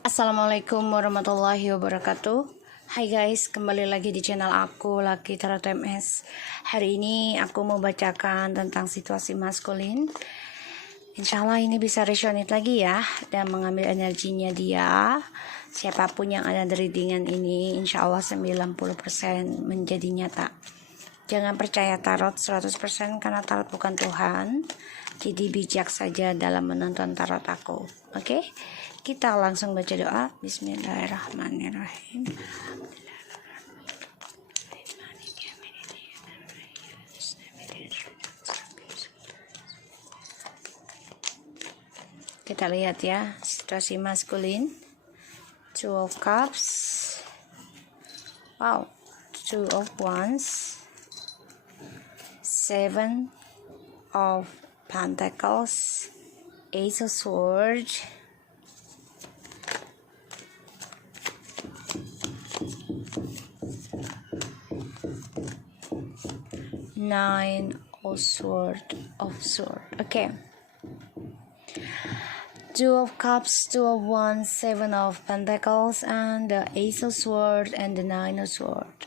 Assalamualaikum warahmatullahi wabarakatuh. Hai guys, kembali lagi di channel aku, Lucky Tarot MS. Hari ini aku mau bacakan tentang situasi maskulin. Insya Allah ini bisa resonate lagi ya, dan mengambil energinya dia. Siapapun yang ada di readingan ini, insya Allah 90% menjadi nyata. Jangan percaya tarot 100% karena tarot bukan Tuhan. Jadi bijak saja dalam menonton tarot aku. Oke? Kita langsung baca doa. Bismillahirrahmanirrahim. Kita lihat ya situasi maskulin. Two of Cups. Wow. Two of Wands. Seven of Pentacles, Ace of Swords, Nine of Swords. Okay. Two of Cups, Two of Wands, Seven of Pentacles, and the Ace of Swords and the Nine of Swords.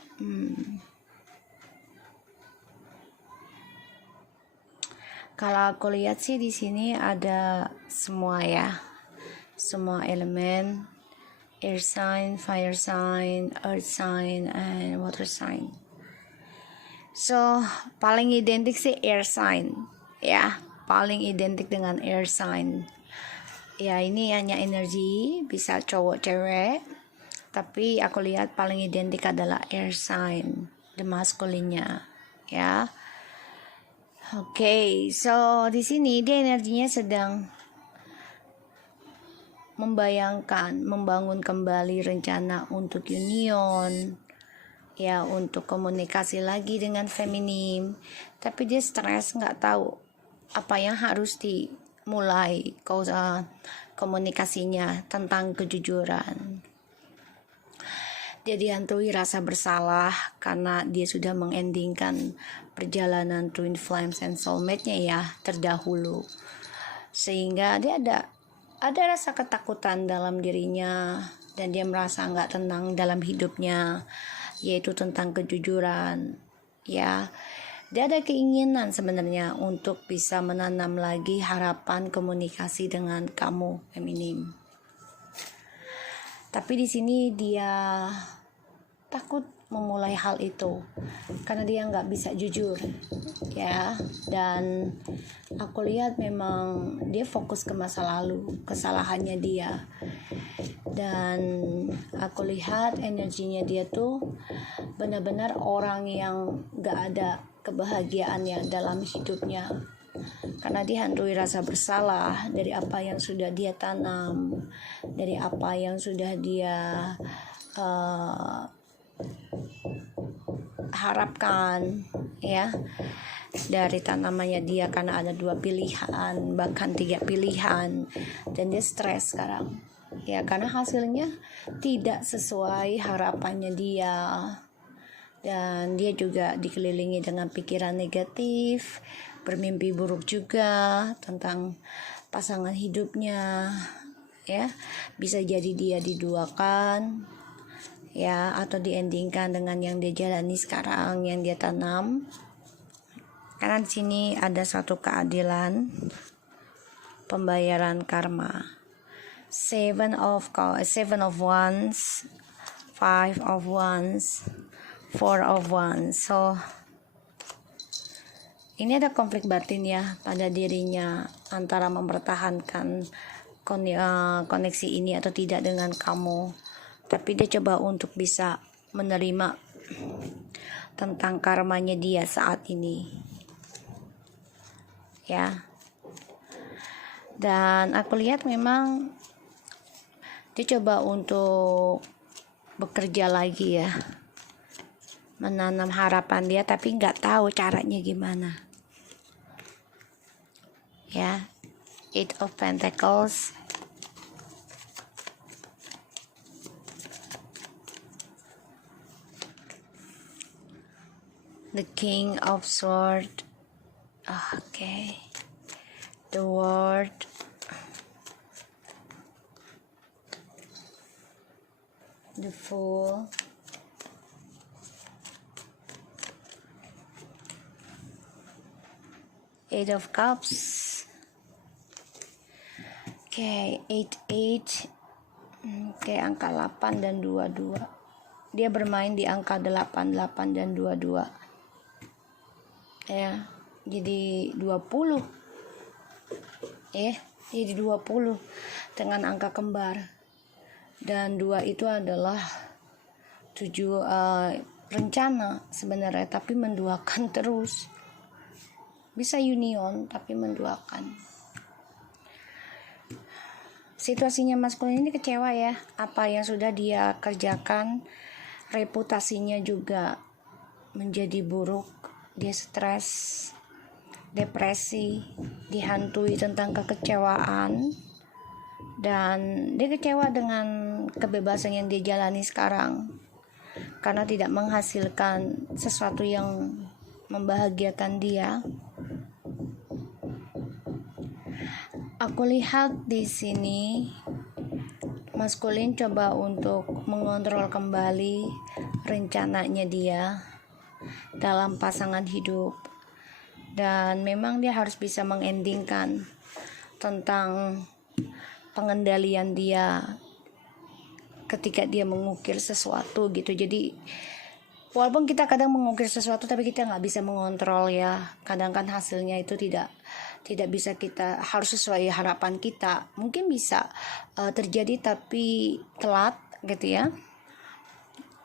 Kalau aku lihat sih di sini ada semua ya, semua elemen, air sign, fire sign, earth sign, and water sign. So paling identik sih air sign ya, paling identik dengan air sign. Ya ini hanya energi, bisa cowok cewek, tapi aku lihat paling identik adalah air sign, the masculinnya ya. Oke, so di sini dia energinya sedang membayangkan, membangun kembali rencana untuk union, ya untuk komunikasi lagi dengan feminim. Tapi dia stres, nggak tahu apa yang harus dimulai komunikasinya tentang kejujuran. Dia dihantui rasa bersalah karena dia sudah mengendingkan perjalanan twin flames and soulmate-nya ya terdahulu, sehingga dia ada rasa ketakutan dalam dirinya dan dia merasa nggak tenang dalam hidupnya, yaitu tentang kejujuran ya. Dia ada keinginan sebenarnya untuk bisa menanam lagi harapan komunikasi dengan kamu feminim. Tapi di sini dia takut memulai hal itu karena dia nggak bisa jujur ya, dan aku lihat memang dia fokus ke masa lalu, kesalahannya dia, dan aku lihat energinya dia tuh benar-benar orang yang nggak ada kebahagiaannya dalam hidupnya karena dihantui rasa bersalah dari apa yang sudah dia tanam, dari apa yang sudah dia harapkan ya, dari tanamannya dia, karena ada 2 pilihan bahkan 3 pilihan, dan dia stres sekarang ya karena hasilnya tidak sesuai harapannya dia, dan dia juga dikelilingi dengan pikiran negatif, bermimpi buruk juga tentang pasangan hidupnya ya. Bisa jadi dia diduakan ya, atau diendingkan dengan yang dia jalani sekarang, yang dia tanam. Karena di sini ada suatu keadilan, pembayaran karma. Seven of Wands, Five of Wands, Four of Wands. So ini ada konflik batin ya pada dirinya antara mempertahankan koneksi ini atau tidak dengan kamu. Tapi dia coba untuk bisa menerima tentang karmanya dia saat ini ya. Dan aku lihat memang dia coba untuk bekerja lagi ya, menanam harapan dia, tapi nggak tahu caranya gimana ya. Eight of Pentacles, the King of Swords, okay, the World, the Fool, Eight of Cups, oke, 88, oke, angka 8 dan 22. Dia bermain di angka 8 dan 22. Ya, jadi 20. Jadi 20 dengan angka kembar. Dan 2 itu adalah 7 rencana sebenarnya, tapi menduakan terus. Bisa union tapi menduakan. Situasinya maskulin ini kecewa ya, apa yang sudah dia kerjakan, reputasinya juga menjadi buruk, dia stres, depresi, dihantui tentang kekecewaan, dan dia kecewa dengan kebebasan yang dia jalani sekarang karena tidak menghasilkan sesuatu yang membahagiakan dia. Aku lihat di sini maskulin coba untuk mengontrol kembali rencananya dia dalam pasangan hidup, dan memang dia harus bisa mengendingkan tentang pengendalian dia ketika dia mengukir sesuatu gitu. Jadi walaupun kita kadang mengukir sesuatu tapi kita nggak bisa mengontrol ya, kadang kan hasilnya itu tidak bisa kita harus sesuai harapan kita. Mungkin bisa terjadi tapi telat gitu ya.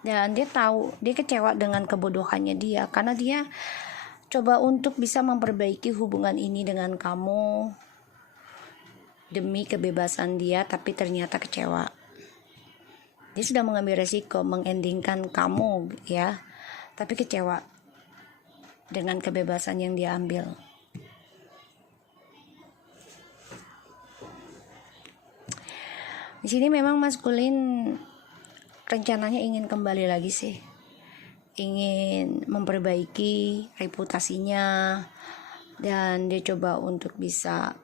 Dan dia tahu, dia kecewa dengan kebodohannya dia karena dia coba untuk bisa memperbaiki hubungan ini dengan kamu demi kebebasan dia, tapi ternyata kecewa. Dia sudah mengambil resiko mengendingkan kamu ya, tapi kecewa dengan kebebasan yang dia ambil. Di sini memang maskulin rencananya ingin kembali lagi sih, ingin memperbaiki reputasinya, dan dia coba untuk bisa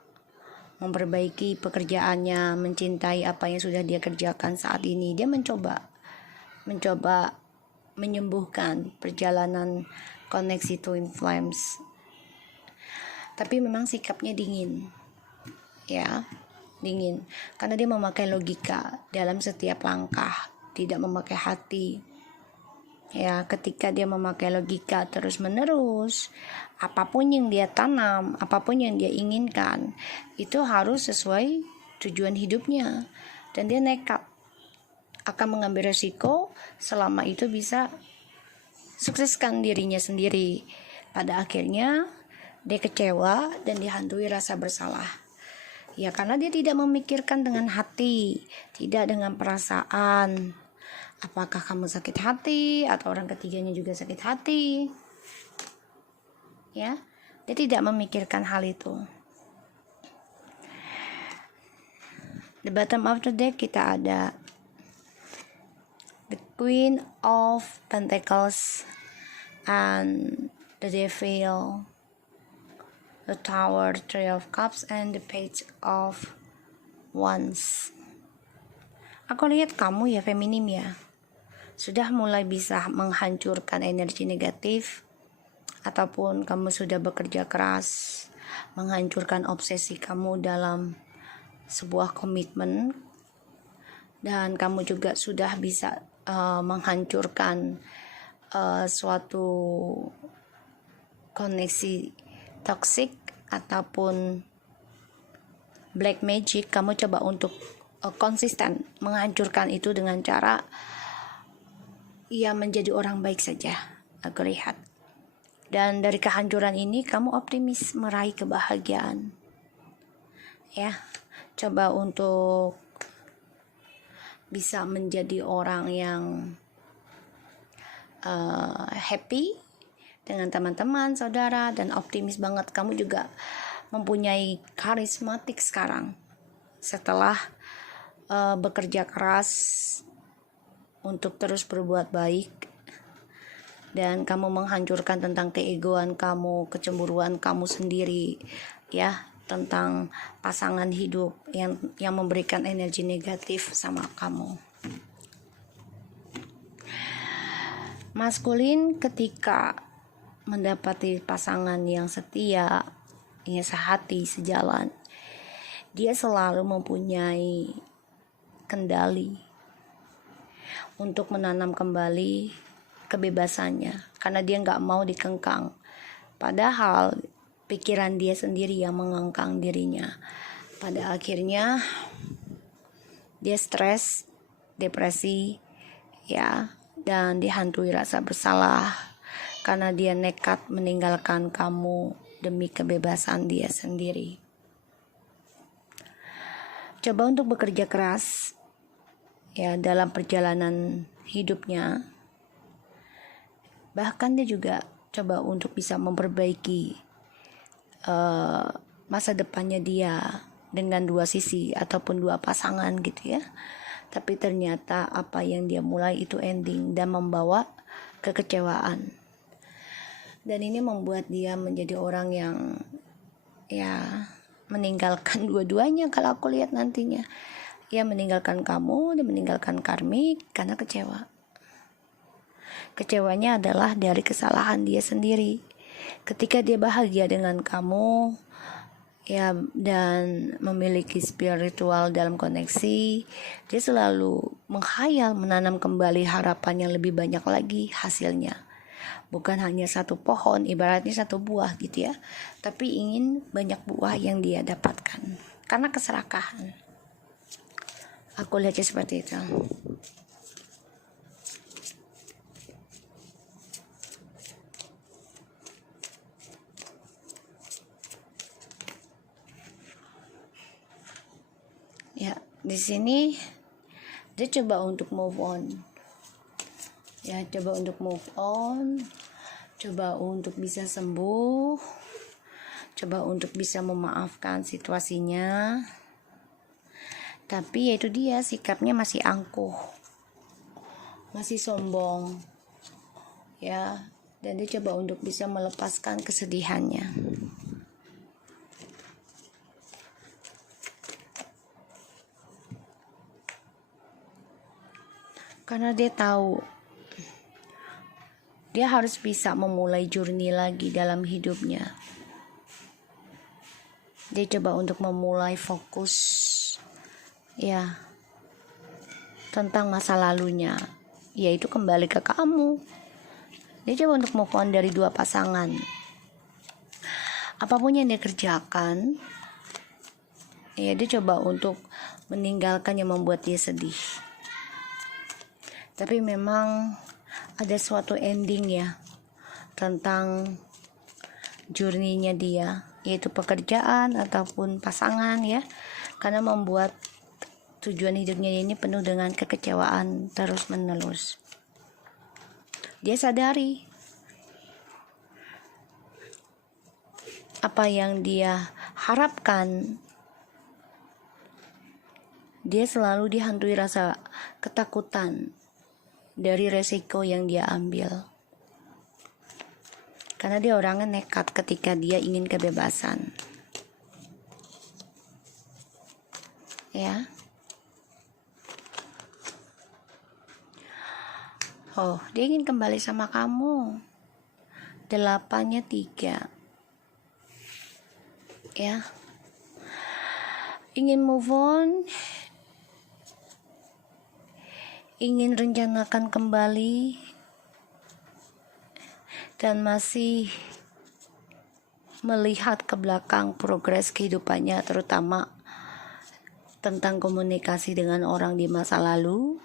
memperbaiki pekerjaannya, mencintai apa yang sudah dia kerjakan saat ini. Dia mencoba menyembuhkan perjalanan koneksi Twin Flames, tapi memang sikapnya dingin ya, dingin karena dia memakai logika dalam setiap langkah, tidak memakai hati ya. Ketika dia memakai logika terus menerus, apapun yang dia tanam, apapun yang dia inginkan, itu harus sesuai tujuan hidupnya, dan dia nekat akan mengambil resiko selama itu bisa sukseskan dirinya sendiri. Pada akhirnya dia kecewa dan dihantui rasa bersalah ya, karena dia tidak memikirkan dengan hati, tidak dengan perasaan. Apakah kamu sakit hati atau orang ketiganya juga sakit hati ya, dia tidak memikirkan hal itu. The bottom of the deck kita ada the Queen of Pentacles and the Devil, the Tower, Three of Cups, and the Page of Wands. Aku lihat kamu ya, feminim ya, sudah mulai bisa menghancurkan energi negatif, ataupun kamu sudah bekerja keras menghancurkan obsesi kamu dalam sebuah komitmen, dan kamu juga sudah bisa menghancurkan suatu koneksi toxic ataupun black magic. Kamu coba untuk konsisten menghancurkan itu dengan cara ya menjadi orang baik saja, aku lihat. Dan dari kehancuran ini kamu optimis meraih kebahagiaan ya. Coba untuk bisa menjadi orang yang happy dengan teman-teman, saudara, dan optimis banget. Kamu juga mempunyai karismatik sekarang setelah bekerja keras untuk terus berbuat baik, dan kamu menghancurkan tentang keegoan kamu, kecemburuan kamu sendiri ya, tentang pasangan hidup yang memberikan energi negatif sama kamu. Maskulin ketika mendapati pasangan yang setia, yang sehati, sejalan, dia selalu mempunyai kendali untuk menanam kembali kebebasannya, karena dia gak mau dikengkang. Padahal pikiran dia sendiri yang mengengkang dirinya. Pada akhirnya dia stres, depresi, ya, dan dihantui rasa bersalah karena dia nekat meninggalkan kamu demi kebebasan dia sendiri. Coba untuk bekerja keras ya dalam perjalanan hidupnya. Bahkan dia juga coba untuk bisa memperbaiki masa depannya dia dengan dua sisi ataupun dua pasangan gitu ya. Tapi ternyata apa yang dia mulai itu ending dan membawa kekecewaan. Dan ini membuat dia menjadi orang yang ya meninggalkan dua-duanya kalau aku lihat nantinya. Ia meninggalkan kamu dan meninggalkan karmik karena kecewa. Kecewanya adalah dari kesalahan dia sendiri. Ketika dia bahagia dengan kamu ya dan memiliki spiritual dalam koneksi, dia selalu menghayal menanam kembali harapan yang lebih banyak lagi hasilnya. Bukan hanya satu pohon, ibaratnya satu buah gitu ya, tapi ingin banyak buah yang dia dapatkan karena keserakahan. Aku lihatnya seperti itu. Ya, di sini dia coba untuk move on. Ya, coba untuk move on, coba untuk bisa sembuh, coba untuk bisa memaafkan situasinya. Tapi yaitu dia sikapnya masih angkuh, masih sombong. Ya, dan dia coba untuk bisa melepaskan kesedihannya. Karena dia tahu dia harus bisa memulai journey lagi dalam hidupnya. Dia coba untuk memulai fokus ya tentang masa lalunya, yaitu kembali ke kamu. Dia coba untuk move on dari dua pasangan. Apapun yang dia kerjakan, ya dia coba untuk meninggalkan yang membuat dia sedih. Tapi memang ada suatu ending ya tentang journey-nya dia, yaitu pekerjaan ataupun pasangan ya, karena membuat tujuan hidupnya ini penuh dengan kekecewaan terus menerus. Dia sadari apa yang dia harapkan, dia selalu dihantui rasa ketakutan dari resiko yang dia ambil. Karena dia orangnya nekat ketika dia ingin kebebasan. Ya. Oh, dia ingin kembali sama kamu. 8-nya 3. Ya. Ingin move on, ingin rencanakan kembali, dan masih melihat ke belakang progres kehidupannya, terutama tentang komunikasi dengan orang di masa lalu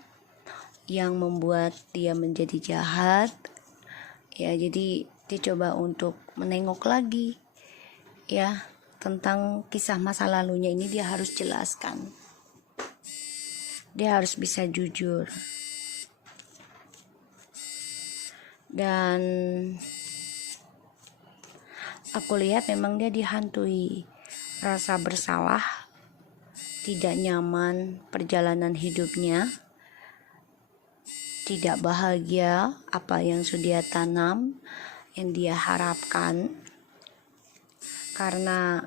yang membuat dia menjadi jahat. Ya, jadi dia coba untuk menengok lagi ya tentang kisah masa lalunya ini. Dia harus jelaskan. Dia harus bisa jujur. Dan aku lihat memang dia dihantui rasa bersalah, tidak nyaman perjalanan hidupnya, tidak bahagia apa yang sudah dia tanam, yang dia harapkan. Karena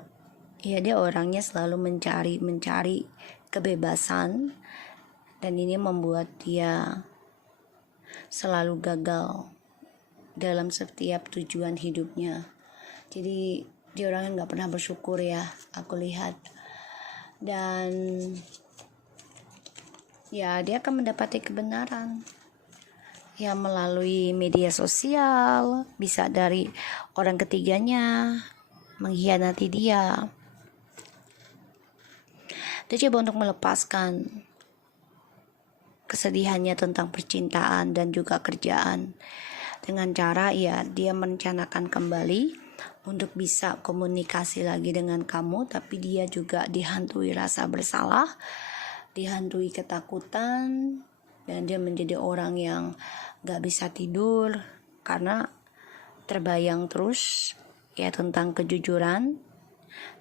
ya dia orangnya selalu mencari kebebasan, dan ini membuat dia selalu gagal dalam setiap tujuan hidupnya. Jadi dia orang yang gak pernah bersyukur ya, aku lihat. Dan ya dia akan mendapati kebenaran ya melalui media sosial, bisa dari orang ketiganya mengkhianati dia. Dia coba untuk melepaskan kesedihannya tentang percintaan dan juga kerjaan dengan cara ya dia merencanakan kembali untuk bisa komunikasi lagi dengan kamu, tapi dia juga dihantui rasa bersalah, dihantui ketakutan, dan dia menjadi orang yang gak bisa tidur karena terbayang terus ya tentang kejujuran,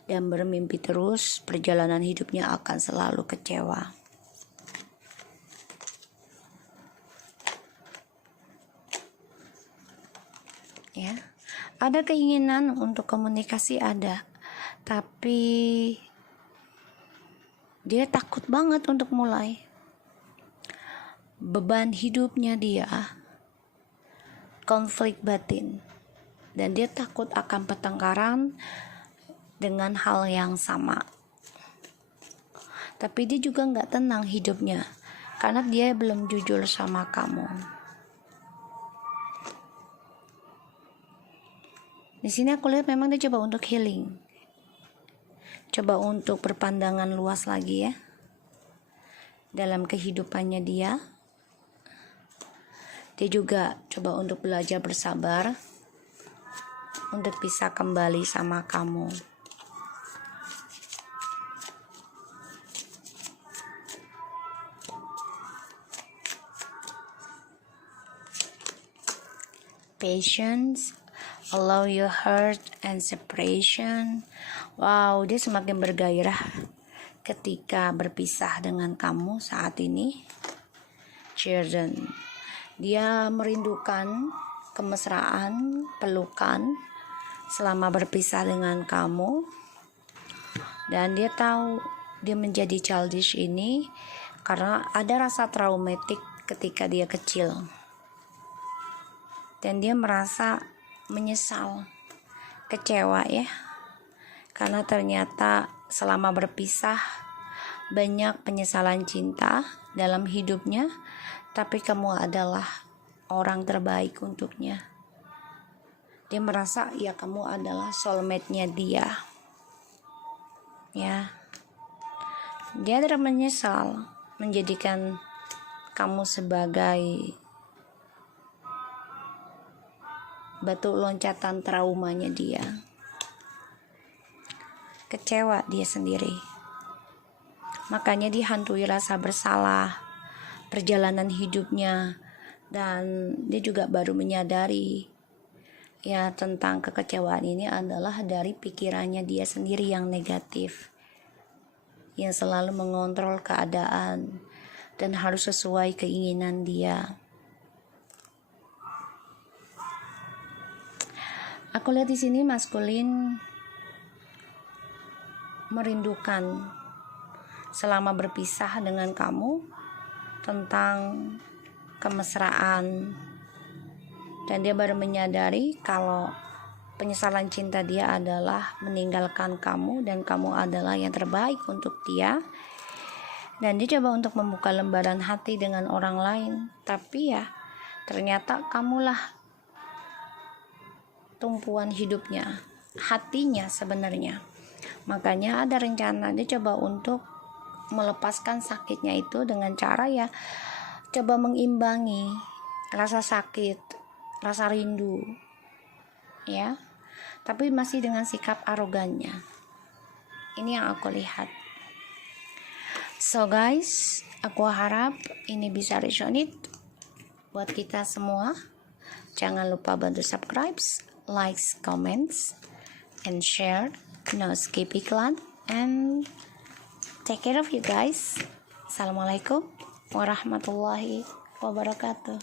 dan bermimpi terus perjalanan hidupnya akan selalu kecewa. Ya, ada keinginan untuk komunikasi ada, tapi dia takut banget untuk mulai. Beban hidupnya dia konflik batin, dan dia takut akan pertengkaran dengan hal yang sama. Tapi dia juga gak tenang hidupnya karena dia belum jujur sama kamu. Di sini aku lihat memang dia coba untuk healing, coba untuk berpandangan luas lagi ya dalam kehidupannya dia. Dia juga coba untuk belajar bersabar untuk bisa kembali sama kamu. Patience, allow your hurt and separation. Wow, dia semakin bergairah ketika berpisah dengan kamu saat ini. Children, dia merindukan kemesraan, pelukan selama berpisah dengan kamu, dan dia tahu dia menjadi childish ini karena ada rasa traumatik ketika dia kecil. Dan dia merasa menyesal, kecewa ya, karena ternyata selama berpisah banyak penyesalan cinta dalam hidupnya, tapi kamu adalah orang terbaik untuknya. Dia merasa ya kamu adalah soulmate-nya dia. Ya, dia tidak menyesal menjadikan kamu sebagai batu loncatan traumanya dia. Kecewa dia sendiri, makanya dihantui rasa bersalah perjalanan hidupnya, dan dia juga baru menyadari ya tentang kekecewaan ini adalah dari pikirannya dia sendiri yang negatif, yang selalu mengontrol keadaan dan harus sesuai keinginan dia. Aku lihat di sini maskulin merindukan selama berpisah dengan kamu tentang kemesraan, dan dia baru menyadari kalau penyesalan cinta dia adalah meninggalkan kamu, dan kamu adalah yang terbaik untuk dia. Dan dia coba untuk membuka lembaran hati dengan orang lain, tapi ya ternyata kamulah tumpuan hidupnya, hatinya sebenarnya. Makanya ada rencana dia coba untuk melepaskan sakitnya itu dengan cara ya coba mengimbangi rasa sakit, rasa rindu ya, tapi masih dengan sikap arogannya. Ini yang aku lihat. So guys, aku harap ini bisa resonate buat kita semua. Jangan lupa bantu subscribe, likes, comments, and share. No skip iklan, and take care of you guys. Assalamualaikum warahmatullahi wabarakatuh.